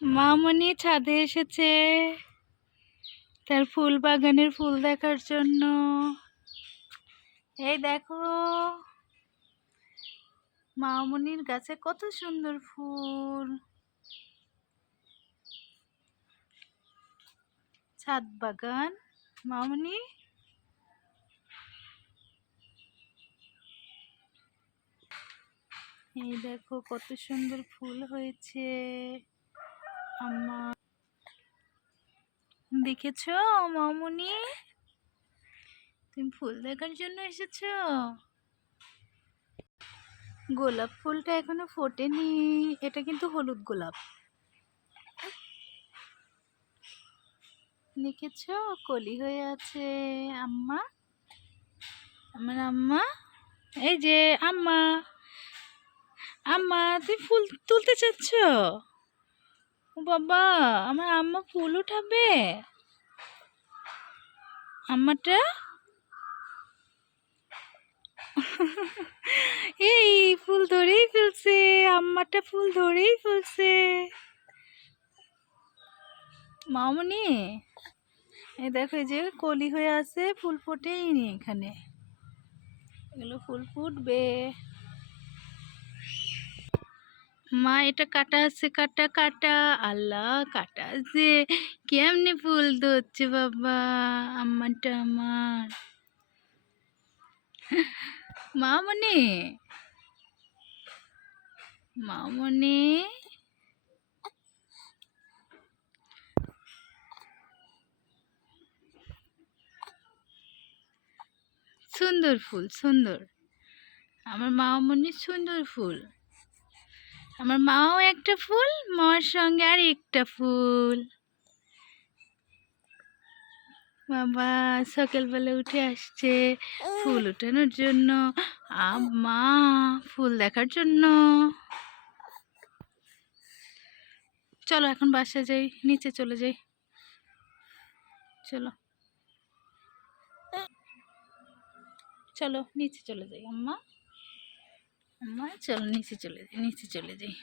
মামনি ছাদে এসেছে তার ফুল বাগানের ফুল দেখার জন্য। এই দেখো মামনির গাছে কত সুন্দর ফুল। ছাদ বাগান মামনি। এই দেখো কত সুন্দর ফুল হয়েছে। আম্মা দেখেছো মামনি, তুমি ফুল দেখার জন্য এসেছো? গোলাপ ফুলটা এখনো ফোটেনি, এটা কিন্তু হলুদ গোলাপ। দেখেছো কলি হয়ে আছে। আম্মা, আমার আম্মা, এই যে আম্মা, আম্মা তুমি ফুল তুলতে চাচ্ছ? ও বাবা, আমার আম্মা ফুল উঠাবে। আম্মাটা এই ফুল ধরেই ফেলছে, আম্মাটা ফুল ধরেই ফেলছে। মামনি এই দেখো, এই যে কলি হয়ে আছে, ফুল ফোটেইনি এখানে, এগুলো ফুল ফুটবে। মা এটা কাটা আছে, কাটা কাটা, আল্লাহ কাটা আছে, কেমনে ফুল ধরছে বাবা আম্মাটা আমার। মামনি, মামনি, সুন্দর ফুল সুন্দর, আমার মামনি সুন্দর ফুল। আমার মাও একটা ফুল, মার সঙ্গে আর একটা ফুল। বাবা সকালবেলা উঠে আসছে ফুল উঠানোর জন্য, মা ফুল দেখার জন্য। চলো এখন বাসায় যাই, নিচে চলে যাই, চলো চলো নিচে চলে যাই। আম্মা, আম্মা চলো নিচে চলে যাই, নিচে চলে যাই।